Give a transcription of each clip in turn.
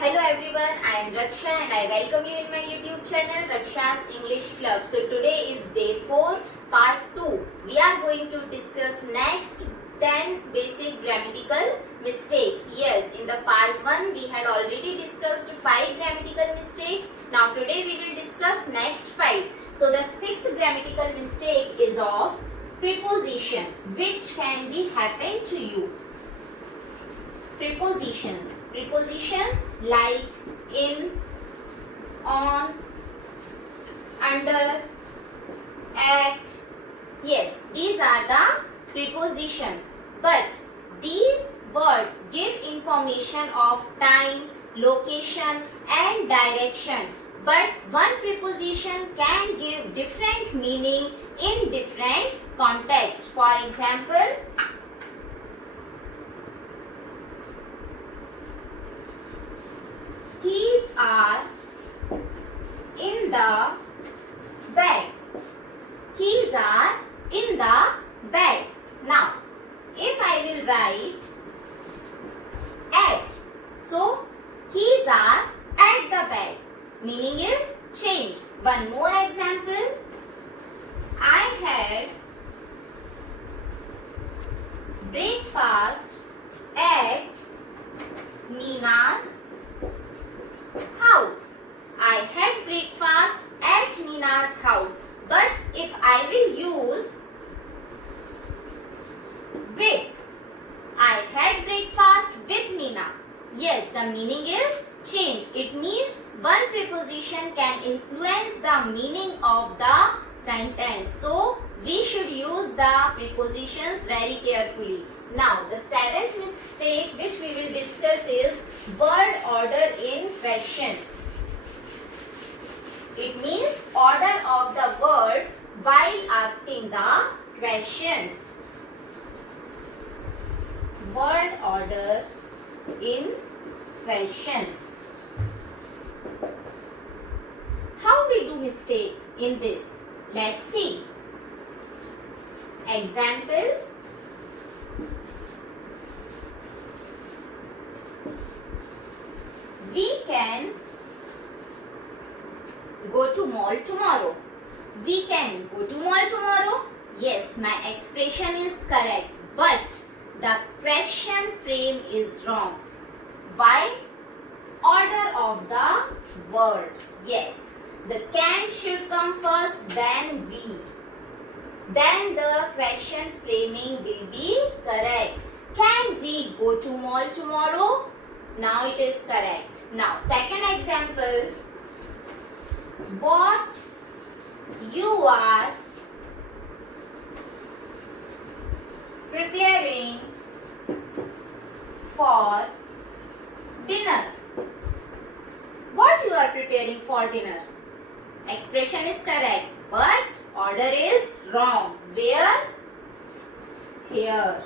Hello everyone, I am Raksha and I welcome you in my YouTube channel Raksha's English Club. So today is day 4, part 2. We are going to discuss next 10 basic grammatical mistakes. Yes, in the part 1 we had already discussed 5 grammatical mistakes. Now today we will discuss next 5. So the 6th grammatical mistake is of preposition, which can be happen to you. Prepositions like in, on, under, at. Yes, these are the prepositions. But these words give information of time, location and direction. But one preposition can give different meaning in different contexts. For example, keys are in the bag. Keys are in the bag. Now, if I will write at, so keys are at the bag. Meaning is changed. One more example. I had breakfast at Nina's house. I had breakfast at Nina's house. But if I will use with, I had breakfast with Nina. Yes, the meaning is changed. It means one preposition can influence the meaning of the sentence. So, we should use the prepositions very carefully. Now, the 7th mistake which we will discuss is word order in questions. It means order of the words while asking the questions. Word order in questions. How we do mistake in this? Let's see. Example. We can go to mall tomorrow. We can go to mall tomorrow. Yes, my expression is correct. But the question frame is wrong. Why? Order of the word. Yes, the can should come first, then we. Then the question framing will be correct. Can we go to mall tomorrow? Now it is correct. Now, second example. What you are preparing for dinner. What you are preparing for dinner? Expression is correct, but order is wrong. Where? Here.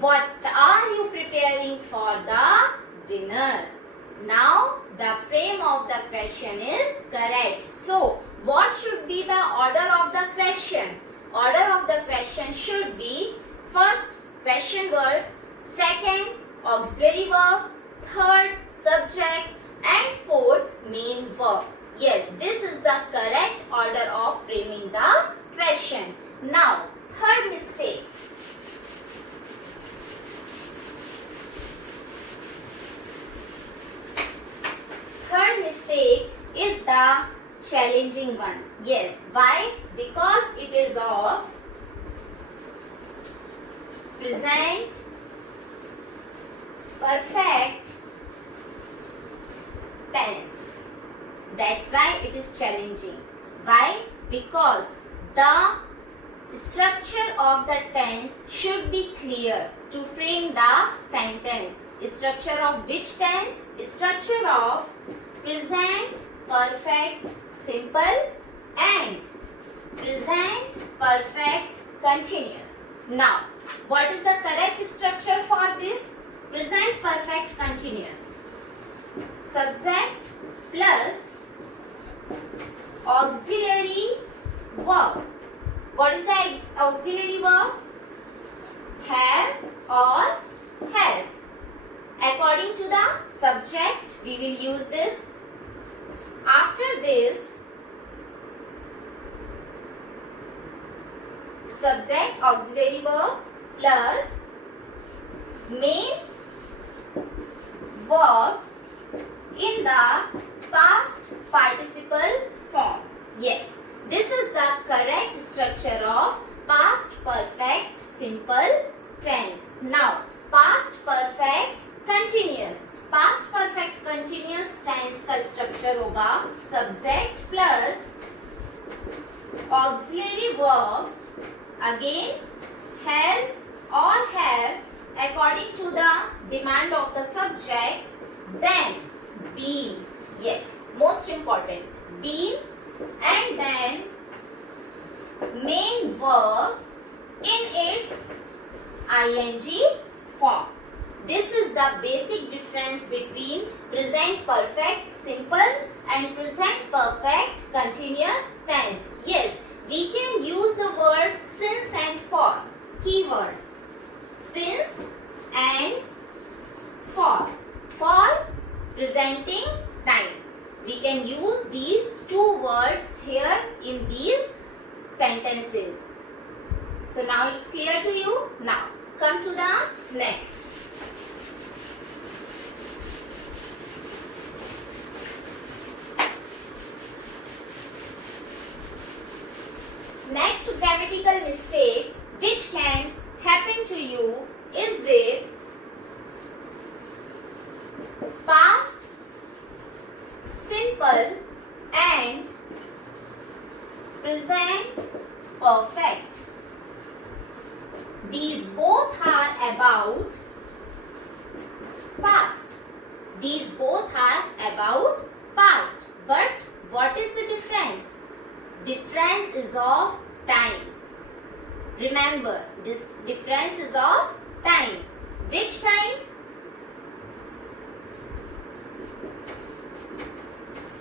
What are you preparing for the dinner? Now, the frame of the question is correct. So, what should be the order of the question? Order of the question should be first question word, second auxiliary verb, third subject and fourth main verb. Yes, this is the correct order of framing the question. Now, third mistake. Third mistake is the challenging one. Yes, why? Because it is of present perfect tense. That's why it is challenging. Why? Because the structure of the tense should be clear to frame the sentence. Structure of which tense? Structure of present perfect simple and present perfect continuous. Now, what is the correct structure for this? Present perfect continuous. Subject plus auxiliary verb. What is the auxiliary verb? Have or has. According to the we will use this. After this, subject auxiliary verb plus main verb in the past participle form. Yes, this is the correct structure of past perfect simple tense. Now, past perfect continuous. Past perfect continuous tense का structure होगा subject plus auxiliary verb again has or have according to the demand of the subject, then been, yes, most important, been, and then main verb in its ing form. This is the basic difference between present perfect simple and present perfect continuous tense. Yes, we can use the word since and for. Keyword since and for presenting time. We can use these two words here in these sentences. So now it's clear to you. Now come to the next. Next grammatical mistake which can happen to you is with past simple and present perfect. These both are about past. These both are about past. But what is the difference? Difference is of time. Remember, this difference is of time. Which time?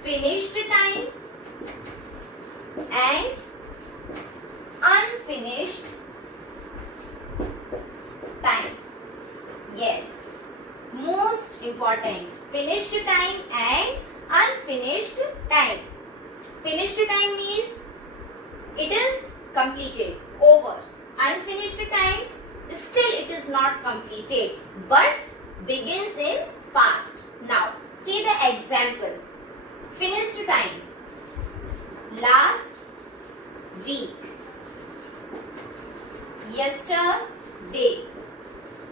Finished time and unfinished time. Yes, most important. Finished time and unfinished time. Finished time means it is completed, over. Unfinished time, still it is not completed, but begins in past. Now, see the example. Finished time, last week, yesterday,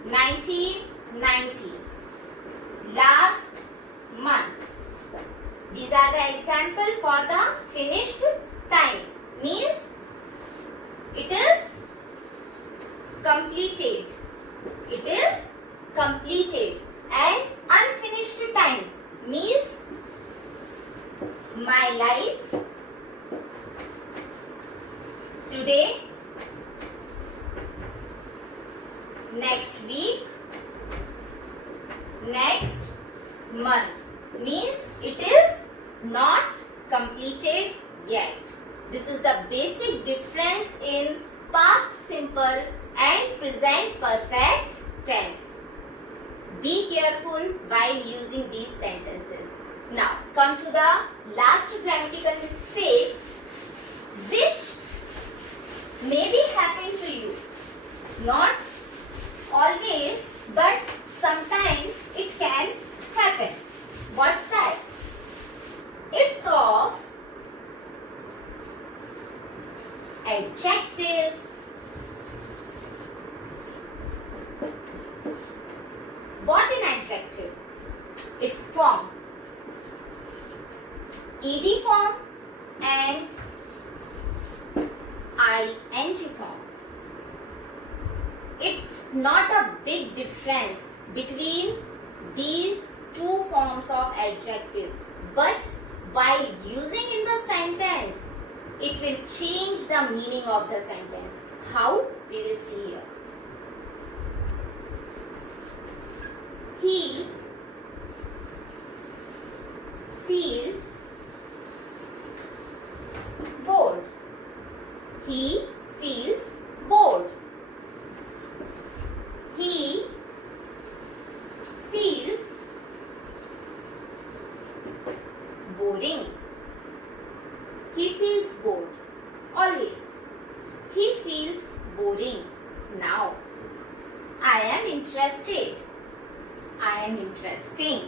1990, last month. These are the example for the finished time. Means it is completed. It is completed. And unfinished time means my life today, next week, next month. Means it is not completed yet. This is the basic difference in past simple and present perfect tense. Be careful while using these sentences. Now, come to the last grammatical mistake which maybe happen to you. Not always, but sometimes it can happen. What's that? It's of adjective. What in adjective? Its form. Ed form and ing form. It's not a big difference between these two forms of adjective, but while using in the sentence, it will change the meaning of the sentence. How? We will see here. He feels bored. He feels bored. He feels interested. I am interesting.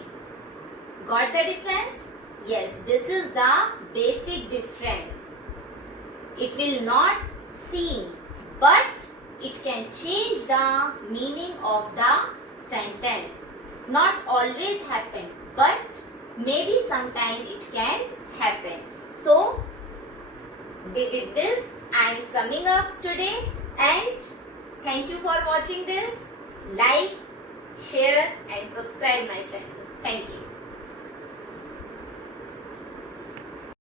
Got the difference? Yes, this is the basic difference. It will not seem, but it can change the meaning of the sentence. Not always happen, but maybe sometime it can happen. So, with this, I am summing up today, and thank you for watching this. Like, share and subscribe my channel. Thank you.